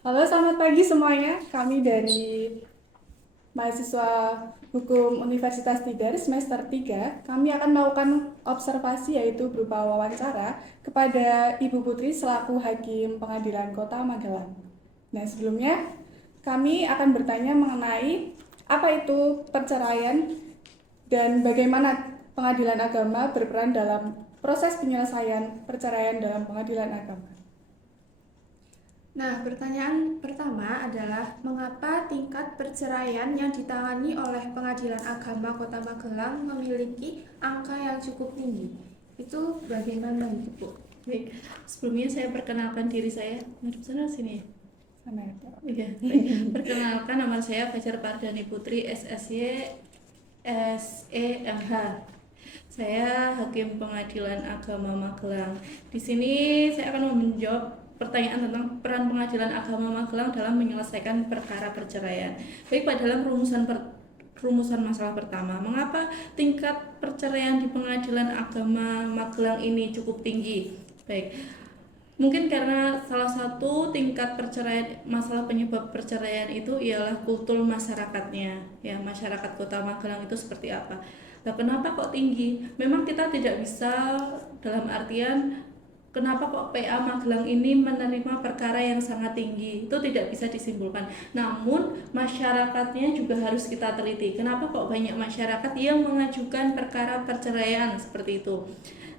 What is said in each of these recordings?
Halo, selamat pagi semuanya. Kami dari mahasiswa Hukum Universitas Tidar semester 3. Kami akan melakukan observasi yaitu berupa wawancara kepada Ibu Putri selaku Hakim Pengadilan Kota Magelang. Nah, sebelumnya kami akan bertanya mengenai apa itu perceraian dan bagaimana pengadilan agama berperan dalam proses penyelesaian perceraian dalam pengadilan agama. Nah, pertanyaan pertama adalah mengapa tingkat perceraian yang ditangani oleh Pengadilan Agama Kota Magelang memiliki angka yang cukup tinggi? Itu bagaimana itu, Bu? Baik, sebelumnya saya perkenalkan diri saya. Madep sana sini. Sama ya, Iya, baik. Perkenalkan, nama saya Fajar Pardani Putri, SSY SEMH. Saya Hakim Pengadilan Agama Magelang. Di sini saya akan menjawab pertanyaan tentang peran Pengadilan Agama Magelang dalam menyelesaikan perkara perceraian. Baik, pada dalam rumusan masalah pertama, mengapa tingkat perceraian di Pengadilan Agama Magelang ini cukup tinggi? Baik, mungkin karena salah satu tingkat perceraian, masalah penyebab perceraian itu ialah kultur masyarakatnya. Ya, masyarakat Kota Magelang itu seperti apa? Nah, kenapa kok tinggi? Memang kita tidak bisa, dalam artian kenapa kok PA Magelang ini menerima perkara yang sangat tinggi, itu tidak bisa disimpulkan. Namun masyarakatnya juga harus kita teliti. Kenapa kok banyak masyarakat yang mengajukan perkara perceraian seperti itu?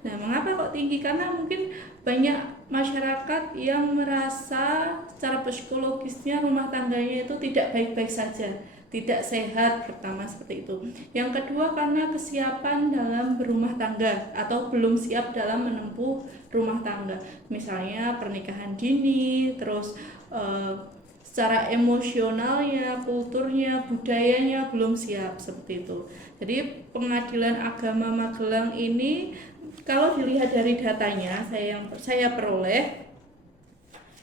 Nah, mengapa kok tinggi? Karena mungkin banyak masyarakat yang merasa secara psikologisnya rumah tangganya itu tidak baik-baik saja, tidak sehat, pertama seperti itu. Yang kedua, karena kesiapan dalam berumah tangga atau belum siap dalam menempuh rumah tangga. Misalnya pernikahan dini, terus secara emosionalnya, kulturnya, budayanya belum siap seperti itu. Jadi Pengadilan Agama Magelang ini kalau dilihat dari datanya saya peroleh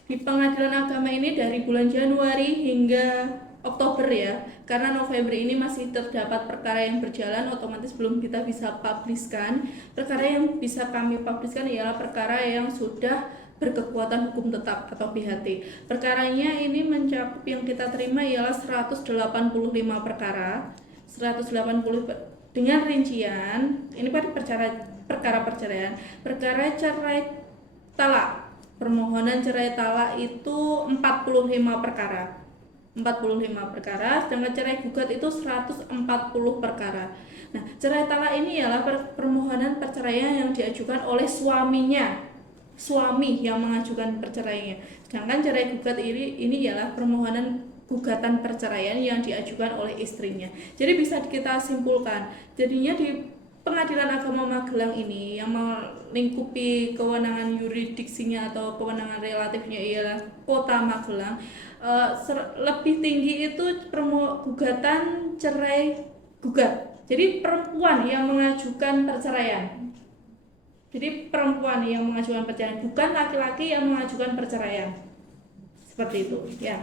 di Pengadilan Agama ini dari bulan Januari hingga Oktober ya, karena November ini masih terdapat perkara yang berjalan, otomatis belum kita bisa publiskan. Perkara yang bisa kami publiskan ialah perkara yang sudah berkekuatan hukum tetap atau BHT. Perkaranya ini mencakup, yang kita terima ialah 185 perkara, 180 dengan rincian. Ini pada perkara perceraian, perkara cerai talak, permohonan cerai talak itu 45 perkara. 45 perkara, sedangkan cerai gugat itu 140 perkara. Nah, cerai talak ini ialah permohonan perceraian yang diajukan oleh suaminya, suami yang mengajukan perceraiannya. Sedangkan cerai gugat ini ialah permohonan gugatan perceraian yang diajukan oleh istrinya. Jadi bisa kita simpulkan, jadinya di Pengadilan Agama Magelang ini yang melingkupi kewenangan yurisdiksinya atau kewenangan relatifnya ialah Kota Magelang, lebih tinggi itu gugatan cerai gugat. Jadi perempuan yang mengajukan perceraian. Jadi perempuan yang mengajukan perceraian, bukan laki-laki yang mengajukan perceraian. Seperti itu, ya.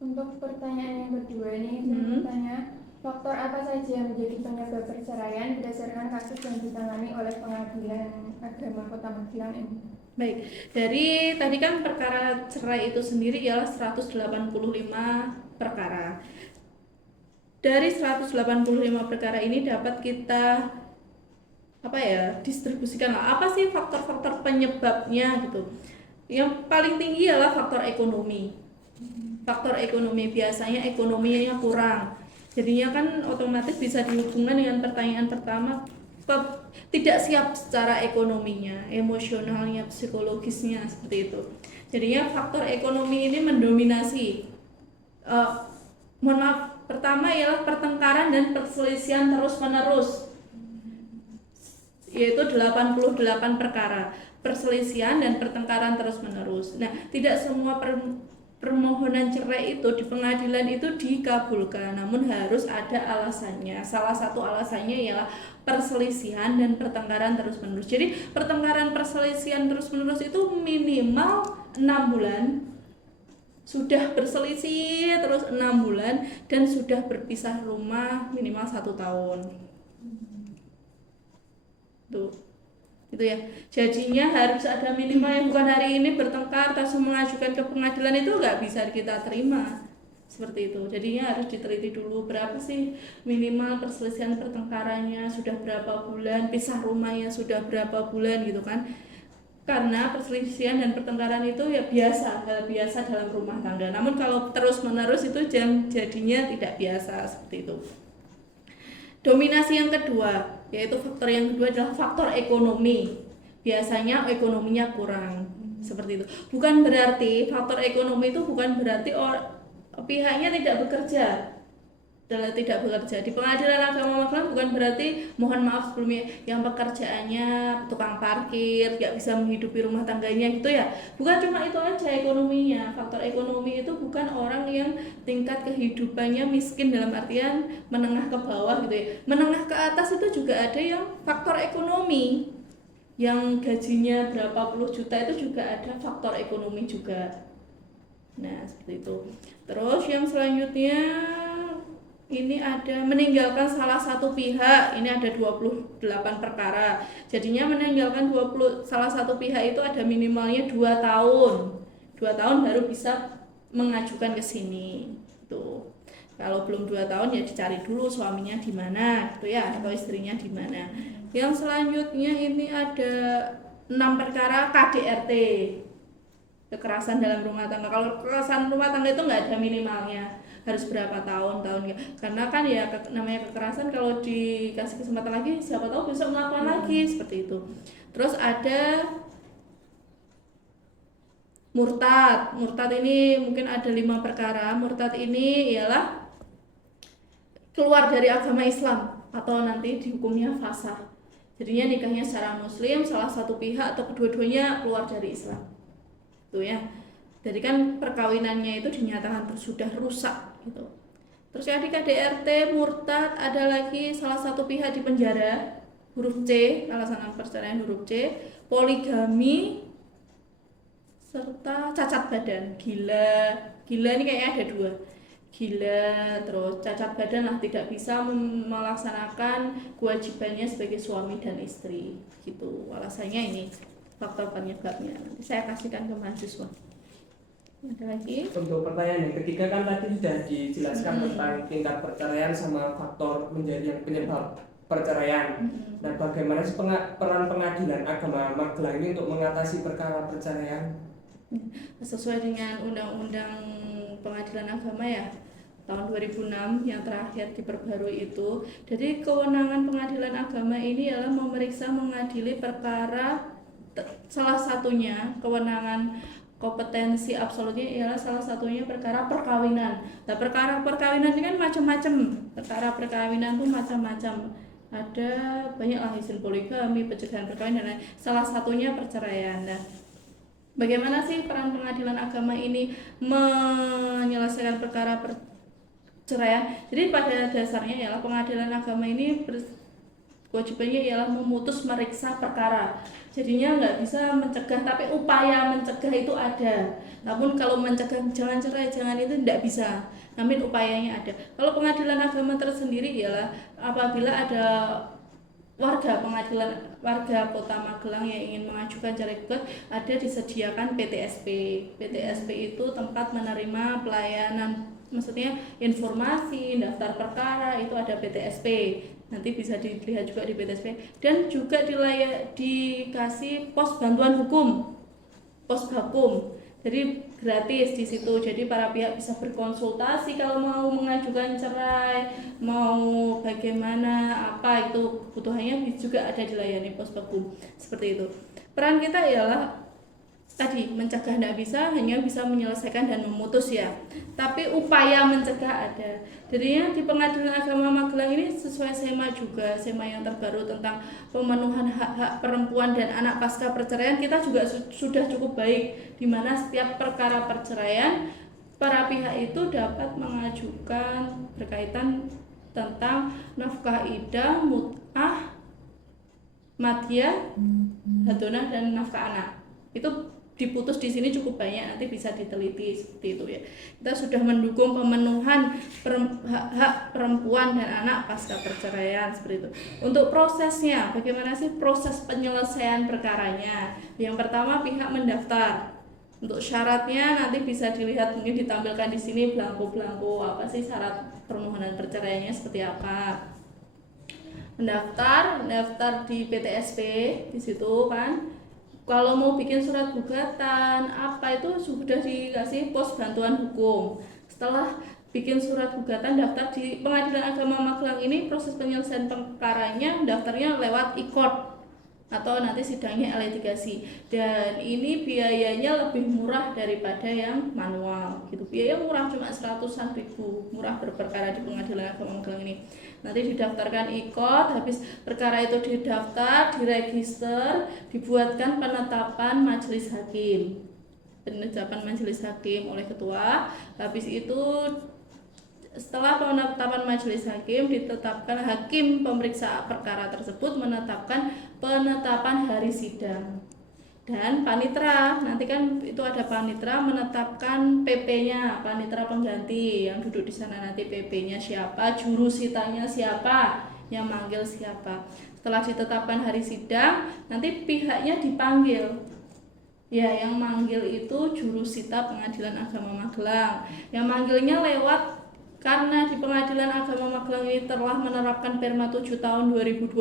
Untuk pertanyaan yang kedua ini, saya bertanya, faktor apa saja yang menjadi penyebab perceraian berdasarkan kasus yang ditangani oleh Pengadilan Agama Kota Magelang ini? Baik, dari tadi kan perkara cerai itu sendiri ialah 185 perkara. Dari 185 perkara ini dapat kita distribusikan apa sih faktor-faktor penyebabnya gitu. Yang paling tinggi adalah faktor ekonomi. Faktor ekonomi, biasanya ekonominya kurang. Jadinya kan otomatis bisa dihubungkan dengan pertanyaan pertama, tidak siap secara ekonominya, emosionalnya, psikologisnya seperti itu. Jadinya faktor ekonomi ini mendominasi. Mohon maaf, pertama ialah pertengkaran dan perselisihan terus-menerus, yaitu 88 perkara perselisihan dan pertengkaran terus-menerus. Nah, tidak semua permohonan cerai itu di pengadilan itu dikabulkan, namun harus ada alasannya. Salah satu alasannya ialah perselisihan dan pertengkaran terus-menerus. Jadi pertengkaran perselisihan terus-menerus itu minimal 6 bulan, sudah berselisih terus 6 bulan, dan sudah berpisah rumah minimal 1 tahun. Tuh. gitu ya. Jadinya harus ada minimal yang bukan hari ini bertengkar terus mengajukan ke pengadilan, itu nggak bisa kita terima seperti itu. Jadinya harus diteliti dulu berapa sih minimal perselisihan pertengkarannya, sudah berapa bulan, pisah rumahnya sudah berapa bulan gitu kan. Karena perselisihan dan pertengkaran itu ya biasa, hal biasa dalam rumah tangga. Namun kalau terus menerus itu jadinya tidak biasa seperti itu. Dominasi yang kedua, yaitu faktor yang kedua adalah faktor ekonomi. Biasanya ekonominya kurang, seperti itu. Bukan berarti faktor ekonomi itu bukan berarti pihaknya tidak bekerja. Tidak bekerja di pengadilan agama Magelang bukan berarti, mohon maaf sebelumnya, yang pekerjaannya tukang parkir gak bisa menghidupi rumah tangganya gitu ya. Bukan cuma itu aja ekonominya. Faktor ekonomi itu bukan orang yang tingkat kehidupannya miskin dalam artian menengah ke bawah gitu ya. Menengah ke atas itu juga ada yang faktor ekonomi, yang gajinya berapa puluh juta itu juga ada faktor ekonomi juga. Nah seperti itu. Terus yang selanjutnya ini ada meninggalkan salah satu pihak. Ini ada 28 perkara. Jadinya meninggalkan salah satu pihak itu ada minimalnya 2 tahun. 2 tahun baru bisa mengajukan ke sini. Tuh. Kalau belum 2 tahun ya dicari dulu suaminya di mana gitu ya, atau istrinya di mana. Yang selanjutnya ini ada 6 perkara KDRT. Kekerasan dalam rumah tangga. Kalau kekerasan rumah tangga itu nggak ada minimalnya, harus berapa tahun karena kan ya namanya kekerasan, kalau dikasih kesempatan lagi siapa tahu besok melakukan lagi seperti itu. Terus ada murtad ini mungkin ada 5 perkara. Murtad ini ialah keluar dari agama Islam atau nanti dihukumnya fasakh. Jadinya nikahnya secara muslim, salah satu pihak atau kedua-duanya keluar dari Islam tuh ya. Jadi kan perkawinannya itu dinyatakan sudah rusak gitu. Terus yang di KDRT, murtad, ada lagi salah satu pihak di penjara, huruf C, alasan perceraian huruf C, poligami, serta cacat badan. Gila ini kayaknya ada 2. Gila, terus cacat badan lah, tidak bisa melaksanakan kewajibannya sebagai suami dan istri gitu. Alasannya ini faktor penyebabnya. Nanti saya kasihkan ke mahasiswa. Ada lagi? Untuk pertanyaan yang ketiga kan tadi sudah dijelaskan tentang tingkat perceraian sama faktor menjadi yang penyebab perceraian. Nah, bagaimana sih peran pengadilan agama Magelang ini untuk mengatasi perkara perceraian? Sesuai dengan Undang-Undang Pengadilan Agama ya, tahun 2006 yang terakhir diperbarui itu. Jadi kewenangan pengadilan agama ini adalah memeriksa, mengadili perkara, salah satunya kewenangan kompetensi absolutnya ialah salah satunya perkara perkawinan. Nah, perkara perkawinan ini kan macam-macam. Perkara perkawinan itu macam-macam. Ada banyak lah, izin poligami, pencegahan perkawinan, dan salah satunya perceraian. Nah, bagaimana sih peran pengadilan agama ini menyelesaikan perkara perceraian? Jadi pada dasarnya ialah pengadilan agama ini kewajibannya ialah memutus, meriksa perkara. Jadinya nggak bisa mencegah, tapi upaya mencegah itu ada. Namun kalau mencegah jangan cerai, jangan itu tidak bisa. Namun upayanya ada. Kalau pengadilan agama tersendiri ialah apabila ada warga Kota Magelang yang ingin mengajukan cerai gugat, ada disediakan PTSP. PTSP itu tempat menerima pelayanan, maksudnya informasi, daftar perkara, itu ada PTSP. Nanti bisa dilihat juga di PTSP. Dan juga dikasih pos bantuan hukum, pos bakum. Jadi gratis di situ. Jadi para pihak bisa berkonsultasi kalau mau mengajukan cerai, mau bagaimana, apa itu kebutuhannya juga ada dilayani pos bakum. Seperti itu. Peran kita ialah tadi mencegah tidak bisa, hanya bisa menyelesaikan dan memutus ya. Tapi upaya mencegah ada. Jadinya di Pengadilan Agama Magelang ini sesuai SEMA juga, SEMA yang terbaru tentang pemenuhan hak-hak perempuan dan anak pasca perceraian, kita juga sudah cukup baik, di mana setiap perkara perceraian para pihak itu dapat mengajukan berkaitan tentang nafkah idah, mut'ah, madyah, hadonah, dan nafkah anak. Itu diputus di sini cukup banyak, nanti bisa diteliti seperti itu ya. Kita sudah mendukung pemenuhan hak perempuan dan anak pasca perceraian seperti itu. Untuk prosesnya, bagaimana sih proses penyelesaian perkaranya? Yang pertama, pihak mendaftar. Untuk syaratnya nanti bisa dilihat, mungkin ditampilkan di sini belangko-belangko apa sih syarat permohonan perceraiannya seperti apa. Mendaftar di PTSP di situ kan. Kalau mau bikin surat gugatan apa itu sudah dikasih pos bantuan hukum. Setelah bikin surat gugatan, daftar di Pengadilan Agama Magelang ini, proses penyelesaian perkaranya daftarnya lewat IKOT atau nanti sidangnya litigasi, dan ini biayanya lebih murah daripada yang manual gitu. Biaya murah, cuma 100-an ribu, murah berperkara di Pengadilan Agama Magelang ini. Nanti didaftarkan IKOT, habis perkara itu didaftar, diregister, dibuatkan penetapan majelis hakim oleh ketua. Habis itu setelah penetapan majelis hakim, ditetapkan hakim pemeriksa perkara tersebut menetapkan penetapan hari sidang. Dan panitra, nanti kan itu ada panitra menetapkan PP-nya, panitra pengganti yang duduk di sana, nanti PP-nya siapa, jurusitanya siapa, yang manggil siapa. Setelah ditetapkan hari sidang, nanti pihaknya dipanggil. Ya, yang manggil itu jurusita Pengadilan Agama Magelang. Yang manggilnya lewat, karena di Pengadilan Agama Magelang ini telah menerapkan Perma 7 tahun 2022,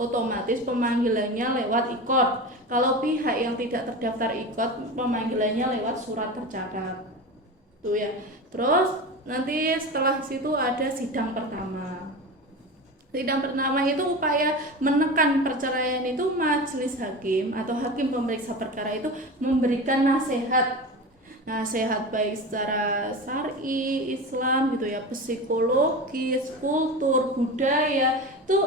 otomatis pemanggilannya lewat IKOT. Kalau pihak yang tidak terdaftar IKOT, pemanggilannya lewat surat tercatat. Tuh ya. Terus nanti setelah situ ada sidang pertama. Sidang pertama itu upaya menekan perceraian itu, majelis hakim atau hakim pemeriksa perkara itu memberikan nasihat baik secara syar'i, Islam gitu ya, psikologis, kultur, budaya itu.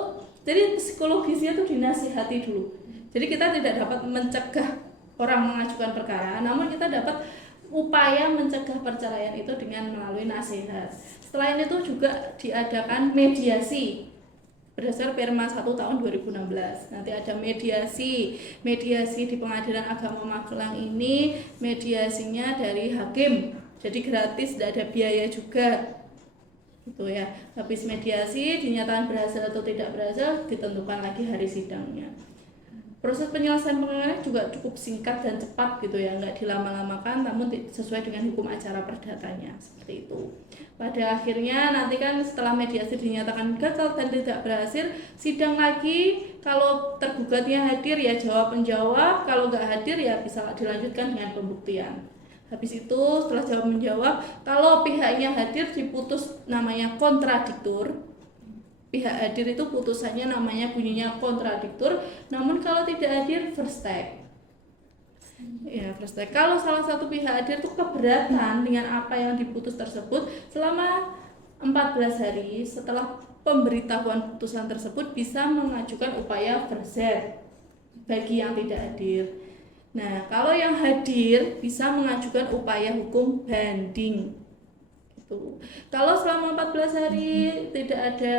Jadi psikologisnya itu dinasihati dulu. Jadi kita tidak dapat mencegah orang mengajukan perkara, namun kita dapat upaya mencegah perceraian itu dengan melalui nasihat. Selain itu juga diadakan mediasi berdasar Perma 1 tahun 2016. Nanti ada mediasi di Pengadilan Agama Magelang ini, mediasinya dari hakim, jadi gratis, tidak ada biaya juga gitu ya. Habis mediasi dinyatakan berhasil atau tidak berhasil, ditentukan lagi hari sidangnya. Proses penyelesaian perkara juga cukup singkat dan cepat gitu ya, nggak dilama-lamakan, namun sesuai dengan hukum acara perdatanya seperti itu. Pada akhirnya nanti kan setelah mediasi dinyatakan gagal dan tidak berhasil, sidang lagi. Kalau tergugatnya hadir ya jawab menjawab, kalau nggak hadir ya bisa dilanjutkan dengan pembuktian. Habis itu setelah jawab menjawab, kalau pihaknya hadir diputus namanya kontradiktur. Pihak hadir itu putusannya namanya bunyinya kontradiktur, namun kalau tidak hadir first take. Ya, first take. Kalau salah satu pihak hadir itu keberatan dengan apa yang diputus tersebut, selama 14 hari setelah pemberitahuan putusan tersebut bisa mengajukan upaya verset bagi yang tidak hadir. Nah, kalau yang hadir bisa mengajukan upaya hukum banding. Gitu. Kalau selama 14 hari tidak ada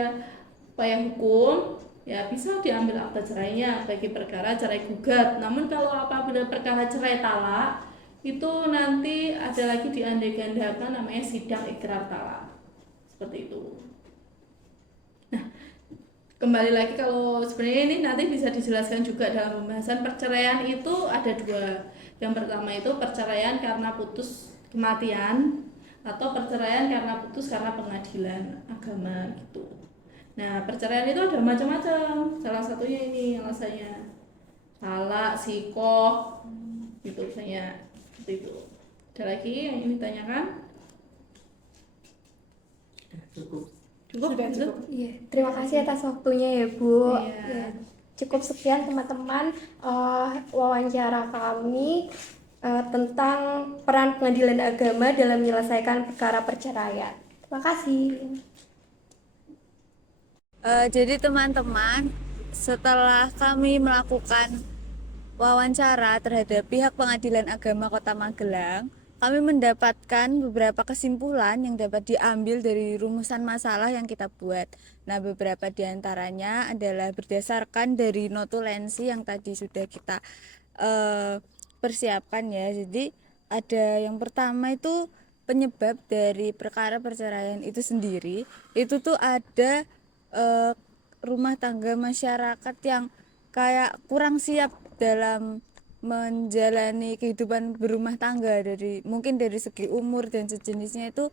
upaya hukum, ya bisa diambil akta cerainya bagi perkara cerai gugat. Namun kalau apabila perkara cerai talak, itu nanti ada lagi diandai-gandakan namanya sidang ikrar talak. Seperti itu. Nah, kembali lagi, kalau sebenarnya ini nanti bisa dijelaskan juga dalam pembahasan perceraian itu ada dua. Yang pertama itu perceraian karena putus kematian atau perceraian karena putus karena pengadilan agama gitu. Nah, perceraian itu ada macam-macam. Salah satunya ini alasannya talak, sikoh, gitu misalnya. Seperti itu. Ada lagi yang ingin ditanyakan? Cukup. Sudah cukup. Iya, terima kasih atas waktunya ya Bu. Iya. Ya, cukup sekian teman-teman wawancara kami tentang peran pengadilan agama dalam menyelesaikan perkara perceraian. Terima kasih. Jadi teman-teman, setelah kami melakukan wawancara terhadap pihak Pengadilan Agama Kota Magelang, kami mendapatkan beberapa kesimpulan yang dapat diambil dari rumusan masalah yang kita buat. Nah, beberapa diantaranya adalah berdasarkan dari notulensi yang tadi sudah kita persiapkan ya. Jadi ada yang pertama itu penyebab dari perkara perceraian itu sendiri. Itu tuh ada eh, rumah tangga masyarakat yang kayak kurang siap dalam menjalani kehidupan berumah tangga, mungkin dari segi umur dan sejenisnya itu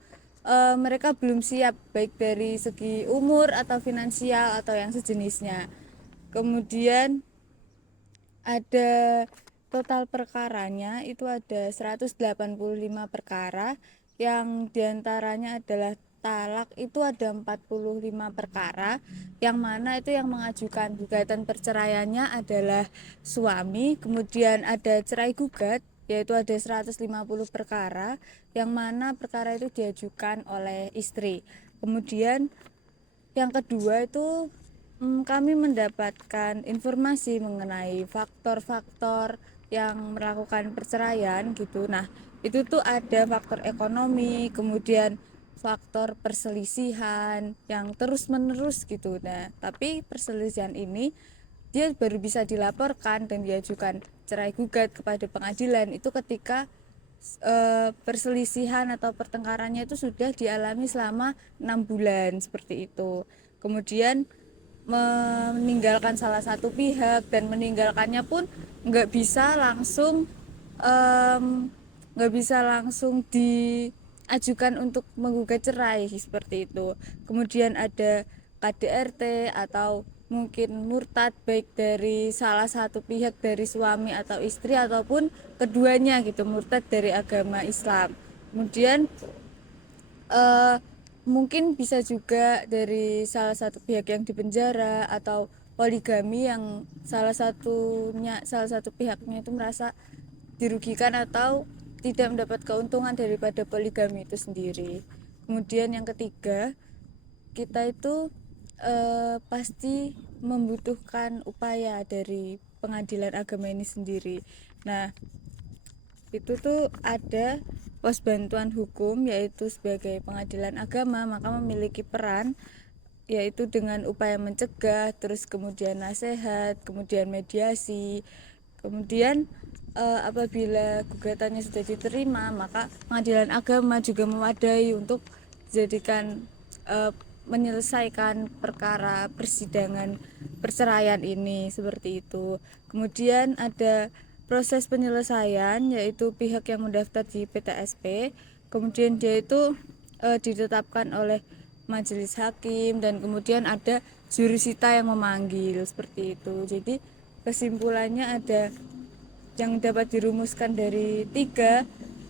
mereka belum siap baik dari segi umur atau finansial atau yang sejenisnya. Kemudian ada total perkaranya itu ada 185 perkara, yang diantaranya adalah talak itu ada 45 perkara, yang mana itu yang mengajukan gugatan perceraiannya adalah suami. Kemudian ada cerai gugat yaitu ada 150 perkara, yang mana perkara itu diajukan oleh istri. Kemudian yang kedua itu kami mendapatkan informasi mengenai faktor-faktor yang melakukan perceraian gitu. Nah, itu tuh ada faktor ekonomi, kemudian faktor perselisihan yang terus-menerus gitu. Nah, tapi perselisihan ini dia baru bisa dilaporkan dan diajukan cerai gugat kepada pengadilan itu ketika perselisihan atau pertengkarannya itu sudah dialami selama 6 bulan seperti itu. Kemudian meninggalkan salah satu pihak, dan meninggalkannya pun nggak bisa langsung nggak bisa langsung diajukan untuk menggugat cerai seperti itu. Kemudian ada KDRT atau mungkin murtad baik dari salah satu pihak dari suami atau istri ataupun keduanya gitu, murtad dari agama Islam. Kemudian mungkin bisa juga dari salah satu pihak yang dipenjara, atau poligami yang salah satu pihaknya itu merasa dirugikan atau tidak mendapat keuntungan daripada poligami itu sendiri. Kemudian yang ketiga, kita itu pasti membutuhkan upaya dari pengadilan agama ini sendiri. Nah, itu tuh ada pos bantuan hukum yaitu sebagai pengadilan agama, maka memiliki peran yaitu dengan upaya mencegah, terus kemudian nasihat, kemudian mediasi. Kemudian apabila gugatannya sudah diterima, maka pengadilan agama juga memadai untuk dijadikan menyelesaikan perkara persidangan perceraian ini seperti itu. Kemudian ada proses penyelesaian yaitu pihak yang mendaftar di PTSP, kemudian dia itu ditetapkan oleh majelis hakim, dan kemudian ada jurusita yang memanggil seperti itu. Jadi kesimpulannya ada yang dapat dirumuskan dari 3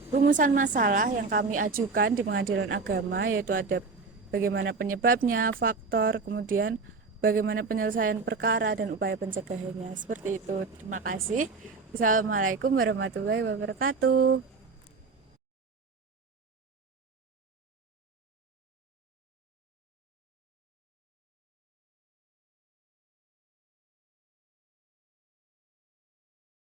rumusan masalah yang kami ajukan di pengadilan agama, yaitu ada bagaimana penyebabnya, faktor, kemudian bagaimana penyelesaian perkara dan upaya pencegahannya. Seperti itu. Terima kasih. Assalamualaikum warahmatullahi wabarakatuh.